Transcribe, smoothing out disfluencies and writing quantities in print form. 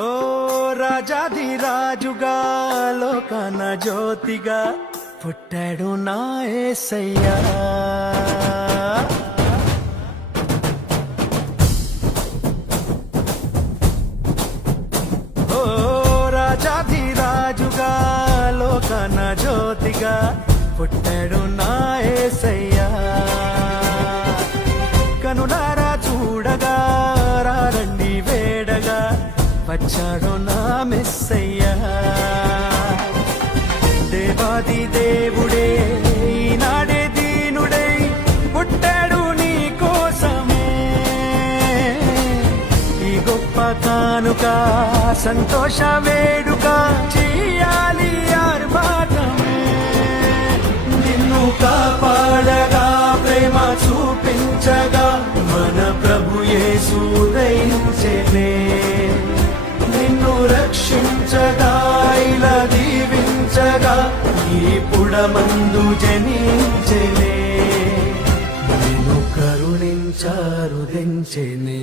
ఓ రాజాధిరాజుగా లోకాన జ్యోతిగా పుట్టాడు నా యేసయ్యా. ఓ రాజాధిరాజుగా లోకాన జ్యోతిగా పుట్టాడు నా యేసయ్యా. కనులారా చూడగా రండి వేడగా వచ్చాడు నా మెస్సయ్యా. దేవాది దేవుడే ఈనాడే దీనుడై పుట్టాడు నీ కోసమే. ఈ గొప్ప కానుక సంతోష వేడుక చెయ్యాలి ఆర్భాటమే. నిన్ను కాపాడగా ప్రేమ చూపించగా మన ప్రభు యేసు దయించెనే. నిన్ను రక్షించగా ఇలా దీవించగా ఈ పుడమందు జనించెనే. నిన్ను కరుణించారు దించెనే.